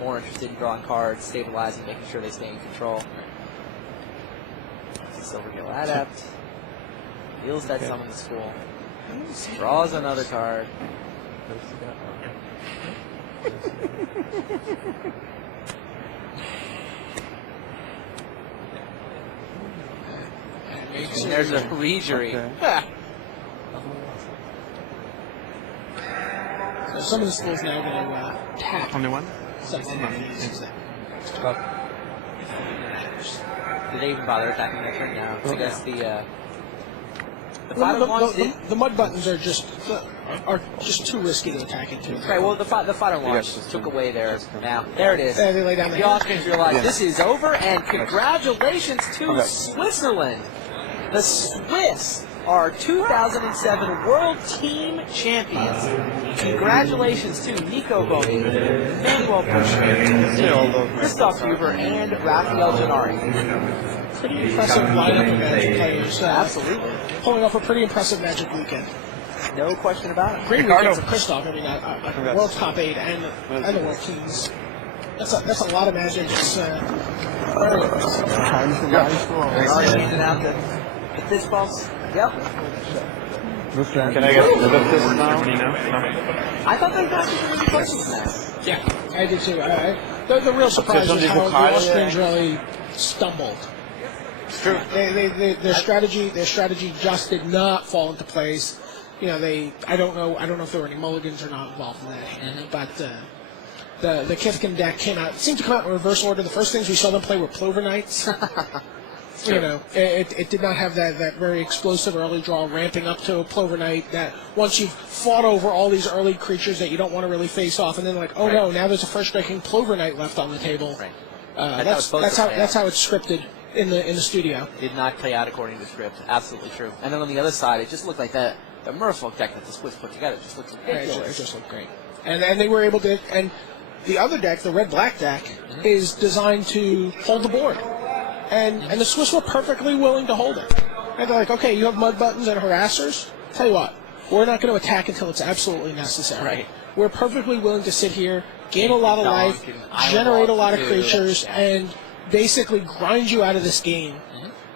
more interested in drawing cards, stabilizing, making sure they stay in control. Silvergill Adept deals that summon the school. Draws another card. And there's a Rejury. Okay. So some of the schools now going to tap. Only one? Did they even bother attacking that turn? No. I guess the mud buttons are just too risky to attack into. Right. Well, the fighter launch took away their. Now there it is. They lay down the Austrians realize this is over, and congratulations to Switzerland. The Swiss are 2007 World Team Champions. Congratulations to Nico Boni, Manuel Busch, Christoph Huber, and Rafael Gennari. Pretty impressive lineup of Magic players. Absolutely. Pulling off a pretty impressive Magic weekend. No question about it. Great weekend for Christoph. I mean, World Top 8 and the World Teams. That's a lot of Magic. It's very impressive. Handing out the fist bumps. Yep. Can I get rid of this now? I thought they got some really close to that. Yeah, I did too. The real surprise was how the Austrians really stumbled. It's true. Their strategy just did not fall into place. I don't know if there were any mulligans or not involved in that hand, but the Kithkin deck seemed to come out in reverse order. The first things we saw them play were Plover Knights. It did not have that very explosive early draw ramping up to a Plover Knight that once you've fought over all these early creatures that you don't want to really face off, and then no, now there's a first striking Plover Knight left on the table. Right. That's how it's scripted in the studio. Did not play out according to script. Absolutely true. And then on the other side, it just looked like the Merfolk deck that the Swiss put together just looked ridiculous. It just looked great. And they were able to. And the other deck, the red-black deck, is designed to hold the board. And the Swiss were perfectly willing to hold it. And they're like, okay, you have mud buttons and harassers? Tell you what, we're not going to attack until it's absolutely necessary. Right. We're perfectly willing to sit here, gain a lot of life, generate a lot of creatures, and basically grind you out of this game,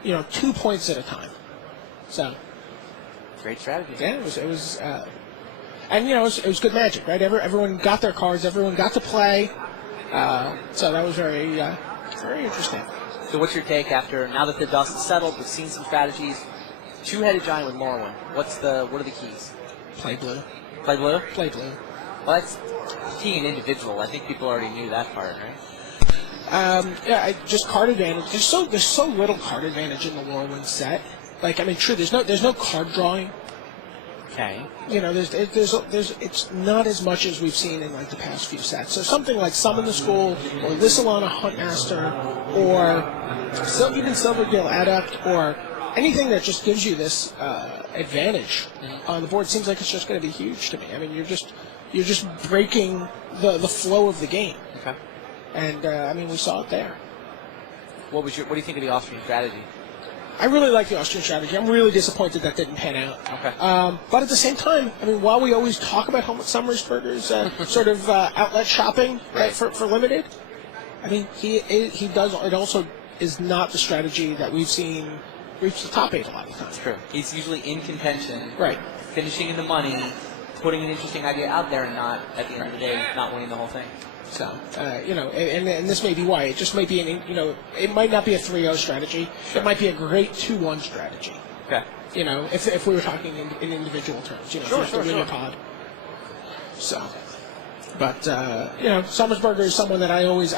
2 points at a time. So, great strategy. yeah, it was it was good Magic, right? Everyone got their cards, everyone got to play, so that was very interesting. So what's your take now that the dust is settled, we've seen some strategies, two-headed giant with Morrowind, what are the keys? Play blue. Play blue? Play blue. Well, that's key and individual. I think people already knew that part, right? Just card advantage. There's so little card advantage in the Morrowind set. True. There's no card drawing. Okay. It's not as much as we've seen in the past few sets. So something like Summon the School, or Lissalana Huntmaster, or even Silvergill Adept, or anything that just gives you this advantage on the board seems like it's just going to be huge to me. I mean, you're just breaking the flow of the game. Okay. And we saw it there. What do you think of the Austrian strategy? I really like the Austrian strategy. I'm really disappointed that didn't pan out. Okay. But at the same time, while we always talk about Helmut Sommersberger's sort of outlet shopping for limited, he does. It also is not the strategy that we've seen reach the top 8 a lot of times. True. He's usually in contention, right? Finishing in the money, putting an interesting idea out there, and not at the end of the day not winning the whole thing. So, and this may be why. It just might be it might not be a 3-0 strategy. Sure. It might be a great 2-1 strategy. Okay. If we were talking in individual terms, Sure. win your pod. So, but, Sommersberger is someone that I always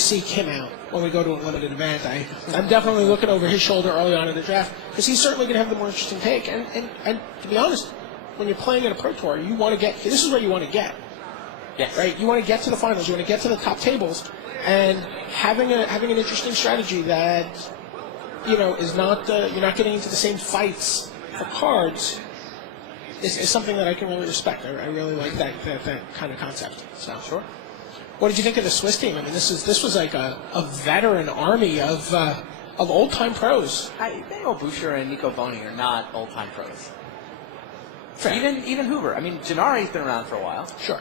seek him out when we go to a limited event. I'm definitely looking over his shoulder early on in the draft because he's certainly going to have the more interesting take. And to be honest, when you're playing in a Pro Tour, you want to get, this is where you want to get. Yes. Right, you want to get to the finals. You want to get to the top tables, and having an interesting strategy that is not you're not getting into the same fights for cards is something that I can really respect. I really like that kind of concept. So sure. What did you think of the Swiss team? This was like a veteran army of old time pros. Manuel Boucher and Nico Boni are not old time pros. Fair. Even Huber. Gennari's been around for a while. Sure.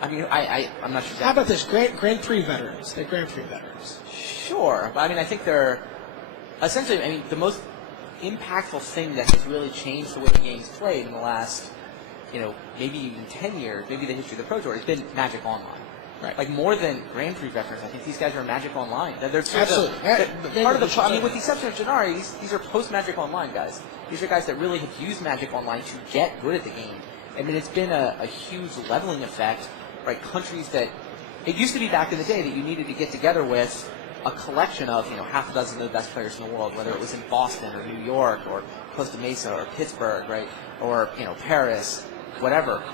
I mean, I'm not sure. How about this? Grand Prix veterans. They're Grand Prix veterans. Sure, but I mean, I think they're essentially. I mean, the most impactful thing that has really changed the way the game's played in the last, maybe even 10 years, maybe the history of the Pro Tour, has been Magic Online. Right. Like more than Grand Prix veterans, I think these guys are Magic Online. They're Absolutely. part of the. I mean, with the exception of Gennari, these are post Magic Online guys. These are guys that really have used Magic Online to get good at the game. I mean, it's been a huge leveling effect. Right, countries that it used to be back in the day that you needed to get together with a collection of half a dozen of the best players in the world, whether it was in Boston or New York or Costa Mesa or Pittsburgh, right, or Paris, whatever.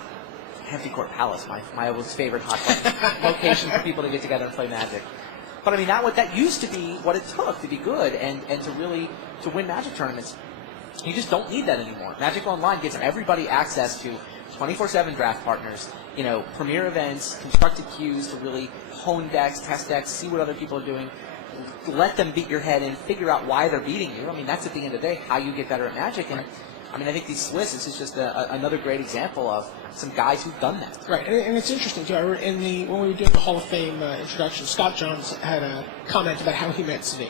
Empty Court Palace, my most favorite hot button location for people to get together and play Magic. But I mean, that used to be what it took to be good and to win Magic tournaments. You just don't need that anymore. Magic Online gives everybody access to 24/7 draft partners, premier events, constructed queues to really hone decks, test decks, see what other people are doing, let them beat your head and figure out why they're beating you. I mean, that's at the end of the day how you get better at Magic. And I mean, I think these Swiss, this is just another great example of some guys who've done that. Right, and it's interesting too. When we were doing the Hall of Fame introduction, Scott Johns had a comment about how he met Svi.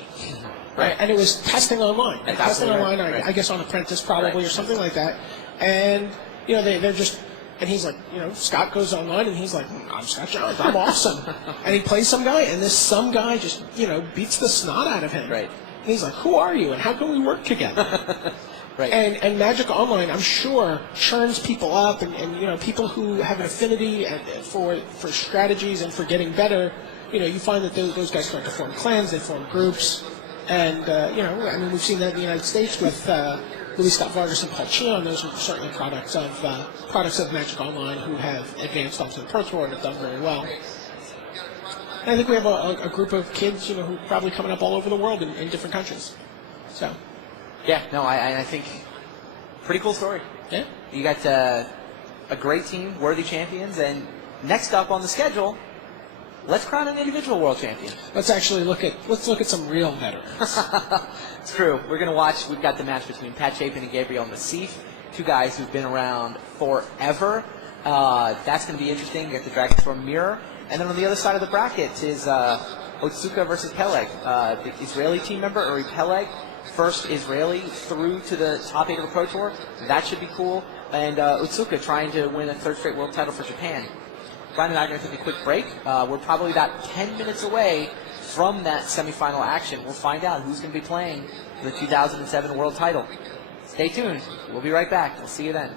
Right, and it was testing online. I guess on Apprentice probably or something like that. And they're just. And he's like, Scott goes online and he's like, I'm Scott Johns, I'm awesome. And he plays some guy, and this some guy just, beats the snot out of him. Right. And he's like, who are you, and how can we work together? Right. And Magic Online, I'm sure, churns people up, and people who have an affinity for strategies and for getting better. You find that those guys start to form clans, they form groups, and I mean, we've seen that in the United States with Luis Scott Vargas and Paul Cheon. Those are certainly products of Magic Online who have advanced onto the Pro Tour and have done very well. And I think we have a group of kids, who are probably coming up all over the world in different countries. So. Yeah, no, I think pretty cool story. Yeah. You got a great team, worthy champions, and next up on the schedule, let's crown an individual world champion. Let's look at some real veterans. It's true. We're going to watch. We've got the match between Pat Chapin and Gabriel Nassif, two guys who've been around forever. That's going to be interesting. You got the Dragon Storm Mirror. And then on the other side of the bracket is Otsuka versus Peleg. The Israeli team member, Uri Peleg, first Israeli through to the top 8 of the Pro Tour. That should be cool. And Otsuka trying to win a third straight world title for Japan. Brian and I are going to take a quick break. We're probably about 10 minutes away from that semifinal action. We'll find out who's going to be playing for the 2007 world title. Stay tuned. We'll be right back. We'll see you then.